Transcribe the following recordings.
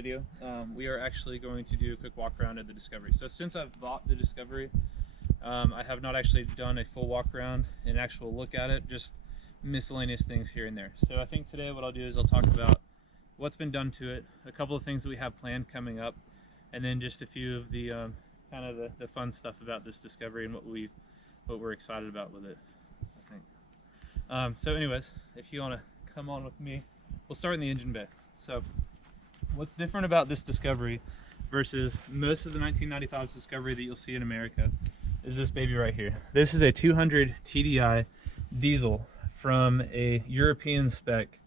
video. We are actually going to do a quick walk around of the Discovery. So since I've bought the Discovery, I have not actually done a full walk around and actual look at it, just miscellaneous things here and there. So I think today what I'll do is I'll talk about what's been done to it, a couple of things that we have planned coming up, and then just a few of the kind of the fun stuff about this Discovery and what we're excited about with it, I think. So anyways, if you want to come on with me, we'll start in the engine bay. So what's different about this Discovery versus most of the 1995's Discovery that you'll see in America is this baby right here. This is a 200 TDI diesel from a European spec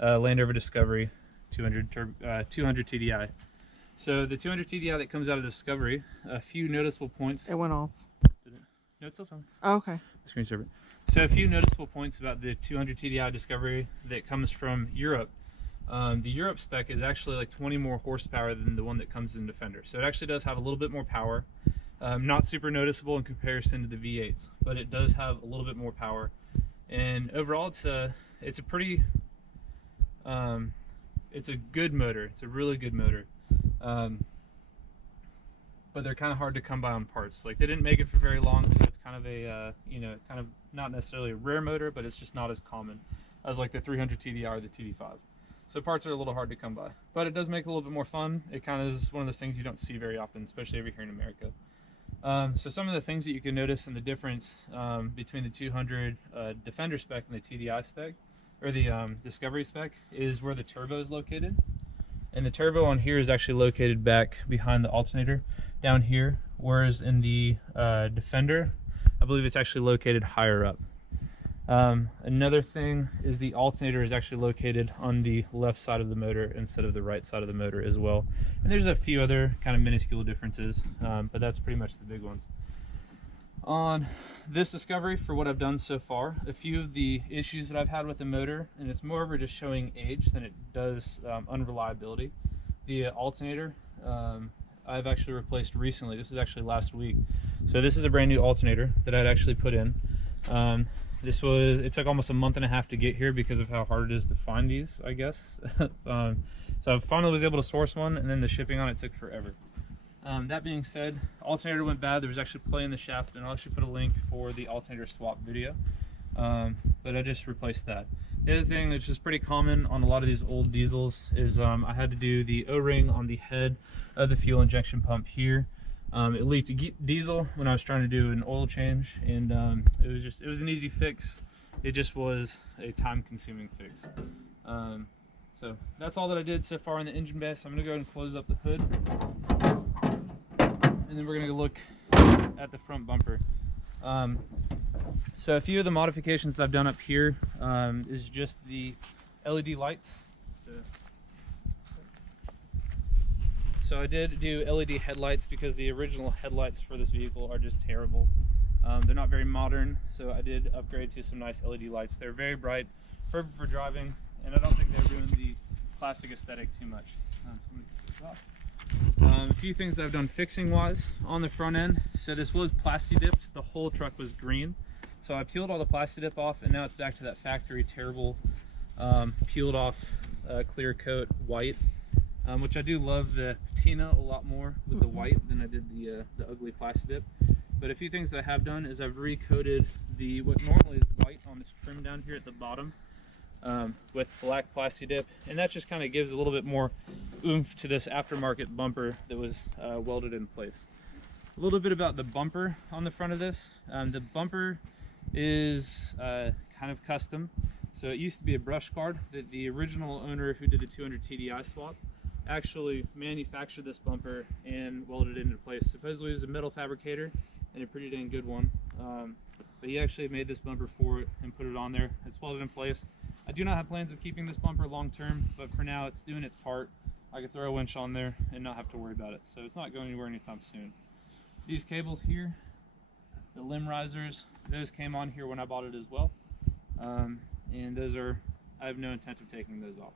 Land Rover Discovery 200 TDI. So the 200 TDI that comes out of Discovery, a few noticeable points. It went off. Did it? No, it's still fine. Oh, okay. Screen saver. So a few noticeable points about the 200 TDI Discovery that comes from Europe. The Europe spec is actually like 20 more horsepower than the one that comes in Defender. So it actually does have a little bit more power. Not super noticeable in comparison to the V8s, but it does have a little bit more power. And overall, it's a pretty, it's a good motor. It's a really good motor. But they're kind of hard to come by on parts. Like, they didn't make it for very long, so it's kind of a, you know, kind of not necessarily a rare motor, but it's just not as common as like the 300 TDI or the TD5. So parts are a little hard to come by, but it does make it a little bit more fun. It kind of is one of those things you don't see very often, especially over here in America. So some of the things that you can notice in the difference between the 200 Defender spec and the TDI spec, or the Discovery spec, is where the turbo is located. And the turbo on here is actually located back behind the alternator down here, whereas in the Defender, I believe it's actually located higher up. Another thing is the alternator is actually located on the left side of the motor instead of the right side of the motor as well. And there's a few other kind of minuscule differences, but that's pretty much the big ones. On this Discovery, for what I've done so far, a few of the issues that I've had with the motor, and it's more of just showing age than it does unreliability. The alternator, I've actually replaced recently. This is actually last week. So this is a brand new alternator that I'd actually put in. It took almost a month and a half to get here because of how hard it is to find these, I guess. So I finally was able to source one, and then the shipping on it took forever. That being said, alternator went bad. There was actually play in the shaft, and I'll actually put a link for the alternator swap video. But I just replaced that. The other thing, which is pretty common on a lot of these old diesels, is I had to do the O-ring on the head of the fuel injection pump here. It leaked diesel when I was trying to do an oil change, and it was an easy fix. It just was a time-consuming fix. So that's all that I did so far in the engine bay. So I'm going to go ahead and close up the hood, and then we're going to look at the front bumper. So a few of the modifications I've done up here is just the LED lights. So I did do LED headlights because the original headlights for this vehicle are just terrible. They're not very modern, so I did upgrade to some nice LED lights. They're very bright, perfect for driving, and I don't think they ruin the classic aesthetic too much. So I'm gonna get this off. A few things I've done fixing wise on the front end. So this was plasti dipped. The whole truck was green. So I peeled all the plasti dip off, and now it's back to that factory terrible peeled off clear coat white. Which I do love the patina a lot more with the white than I did the ugly plasti dip. But a few things that I have done is I've recoated what normally is white on this trim down here at the bottom with black plasti dip, and that just kind of gives a little bit more oomph to this aftermarket bumper that was welded in place. A little bit about the bumper on the front of this. The bumper is kind of custom. So it used to be a brush guard that the original owner who did the 200 TDI swap actually manufactured this bumper and welded it into place. Supposedly he was a metal fabricator and a pretty dang good one. But he actually made this bumper for it and put it on there. It's welded in place. I do not have plans of keeping this bumper long term, but for now it's doing its part. I could throw a winch on there and not have to worry about it. So it's not going anywhere anytime soon. These cables here, the limb risers, those came on here when I bought it as well. And those are, I have no intent of taking those off.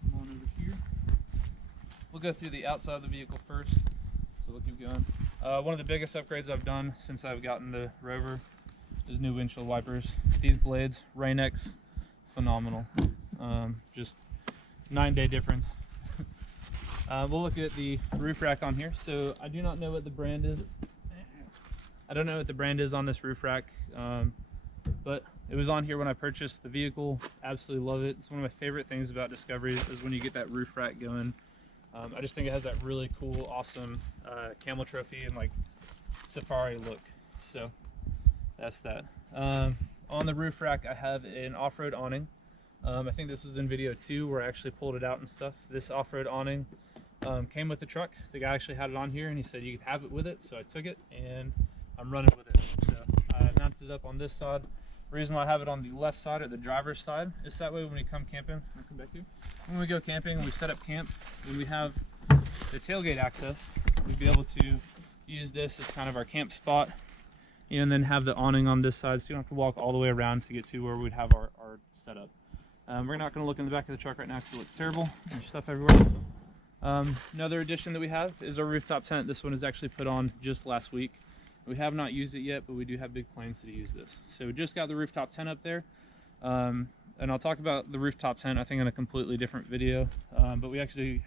Come on over here. We'll go through the outside of the vehicle first, so we'll keep going. One of the biggest upgrades I've done since I've gotten the Rover is new windshield wipers. These blades, Rain-X, phenomenal. Just 9-day difference. We'll look at the roof rack on here. So I do not know what the brand is. I don't know what the brand is on this roof rack, but it was on here when I purchased the vehicle. Absolutely love it. It's one of my favorite things about Discovery is when you get that roof rack going. I just think it has that really cool, awesome camel trophy and like safari look. So that's that. On the roof rack, I have an off-road awning. I think this is in video 2 where I actually pulled it out and stuff. This off-road awning came with the truck. The guy actually had it on here and he said you could have it with it, so I took it and I'm running with it. So I mounted it up on this side. The reason why I have it on the left side or the driver's side is that way when we come camping, I'll come back here. When we go camping and we set up camp, when we have the tailgate access, we'd be able to use this as kind of our camp spot, and then have the awning on this side so you don't have to walk all the way around to get to where we'd have our setup. We're not going to look in the back of the truck right now because it looks terrible. There's stuff everywhere. Another addition that we have is our rooftop tent. This one is actually put on just last week. We have not used it yet, but we do have big plans to use this. So we just got the rooftop tent up there. And I'll talk about the rooftop tent, I think, in a completely different video. But we actually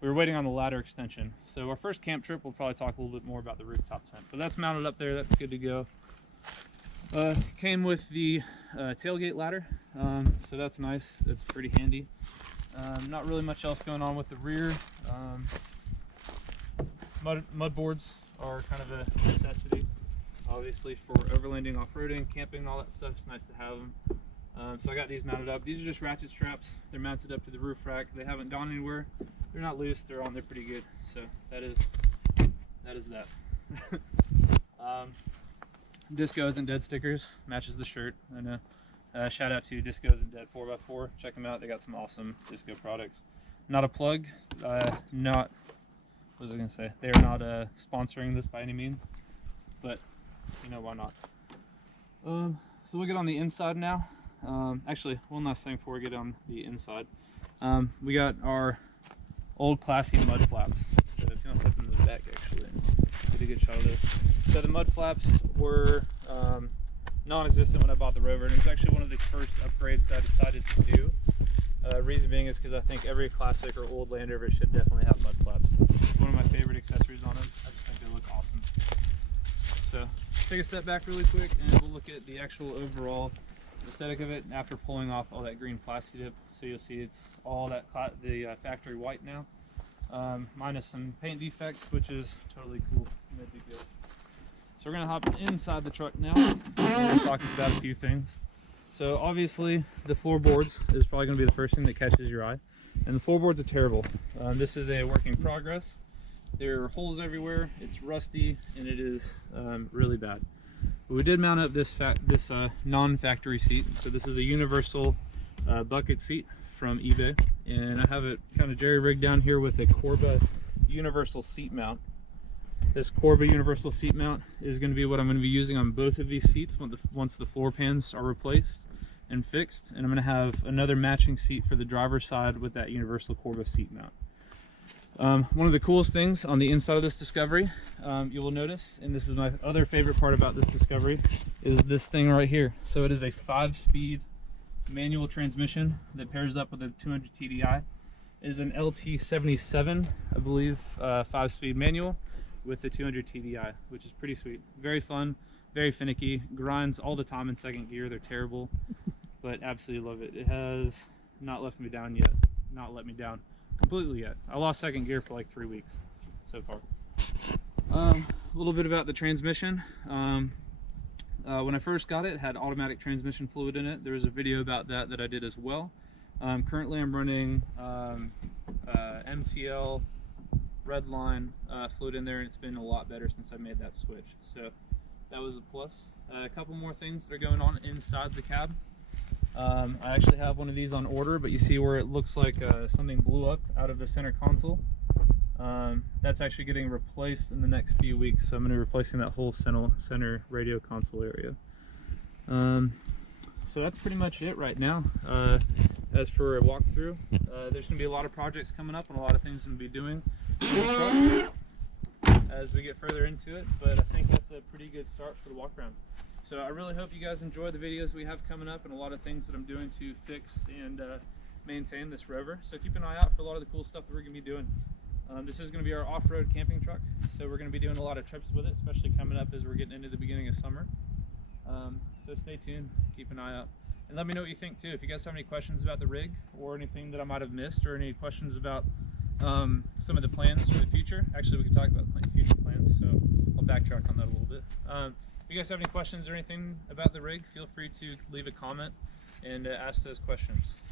we were waiting on the ladder extension. So our first camp trip, we'll probably talk a little bit more about the rooftop tent. But that's mounted up there, that's good to go. Came with the tailgate ladder, so that's nice, that's pretty handy. Not really much else going on with the rear. Mud boards are kind of a necessity, obviously, for overlanding, off-roading, camping, all that stuff. It's nice to have them. So I got these mounted up. These are just ratchet straps. They're mounted up to the roof rack. They haven't gone anywhere. They're not loose. They're on there pretty good. So that is that. Disco Isn't Dead stickers. Matches the shirt. I know. Shout out to Disco Isn't Dead 4x4. Check them out. They got some awesome disco products. Not a plug. What was I going to say? They're not sponsoring this by any means, but you know, why not? So we'll get on the inside now. Actually, one last thing before we get on the inside. We got our old classy mud flaps. So if you want to step into the back, actually, get a good shot of this. So the mud flaps were non-existent when I bought the Rover, and it was actually one of the first upgrades that I decided to do. Reason being is because I think every classic or old Land Rover should definitely have mud flaps. It's one of my favorite accessories on them. I just think they look awesome. So take a step back really quick and we'll look at the actual overall aesthetic of it after pulling off all that green plastic dip. So you'll see it's all that the factory white now, minus some paint defects, which is totally cool. No big deal. So we're gonna hop inside the truck now and talk about a few things. So obviously the floorboards is probably going to be the first thing that catches your eye, and the floorboards are terrible. This is a work in progress. There are holes everywhere, it's rusty, and it is really bad. But we did mount up this non-factory seat. So this is a universal bucket seat from eBay, and I have it kind of jerry-rigged down here with a Corba universal seat mount. This Corba universal seat mount is going to be what I'm going to be using on both of these seats once the floor pans are replaced and fixed, and I'm going to have another matching seat for the driver's side with that universal Corba seat mount. One of the coolest things on the inside of this Discovery, you will notice, and this is my other favorite part about this Discovery, is this thing right here. So it is a 5-speed manual transmission that pairs up with a 200 TDI. It is an LT77, I believe, 5-speed manual with the 200 TDI, which is pretty sweet. Very fun, very finicky, grinds all the time in second gear. They're terrible, but absolutely love it. It has not left me down yet. Not let me down completely yet. I lost second gear for like 3 weeks so far. A little bit about the transmission. When I first got it, it had automatic transmission fluid in it. There was a video about that I did as well. Currently I'm running MTL Redline fluid in there, and it's been a lot better since I made that switch. So that was a plus. A couple more things that are going on inside the cab. I actually have one of these on order, but you see where it looks like something blew up out of the center console. That's actually getting replaced in the next few weeks, so I'm going to be replacing that whole center radio console area. So that's pretty much it right now. As for a walkthrough, there's going to be a lot of projects coming up and a lot of things I'm going to be doing as we get further into it, but I think that's a pretty good start for the walk around. So I really hope you guys enjoy the videos we have coming up and a lot of things that I'm doing to fix and maintain this Rover. So keep an eye out for a lot of the cool stuff that we're going to be doing. This is going to be our off-road camping truck, so we're going to be doing a lot of trips with it, especially coming up as we're getting into the beginning of summer. So stay tuned, keep an eye out, and let me know what you think too. If you guys have any questions about the rig or anything that I might have missed, or any questions about some of the plans for the future. Actually, we can talk about future plans, so I'll backtrack on that a little bit. If you guys have any questions or anything about the rig, feel free to leave a comment and ask those questions.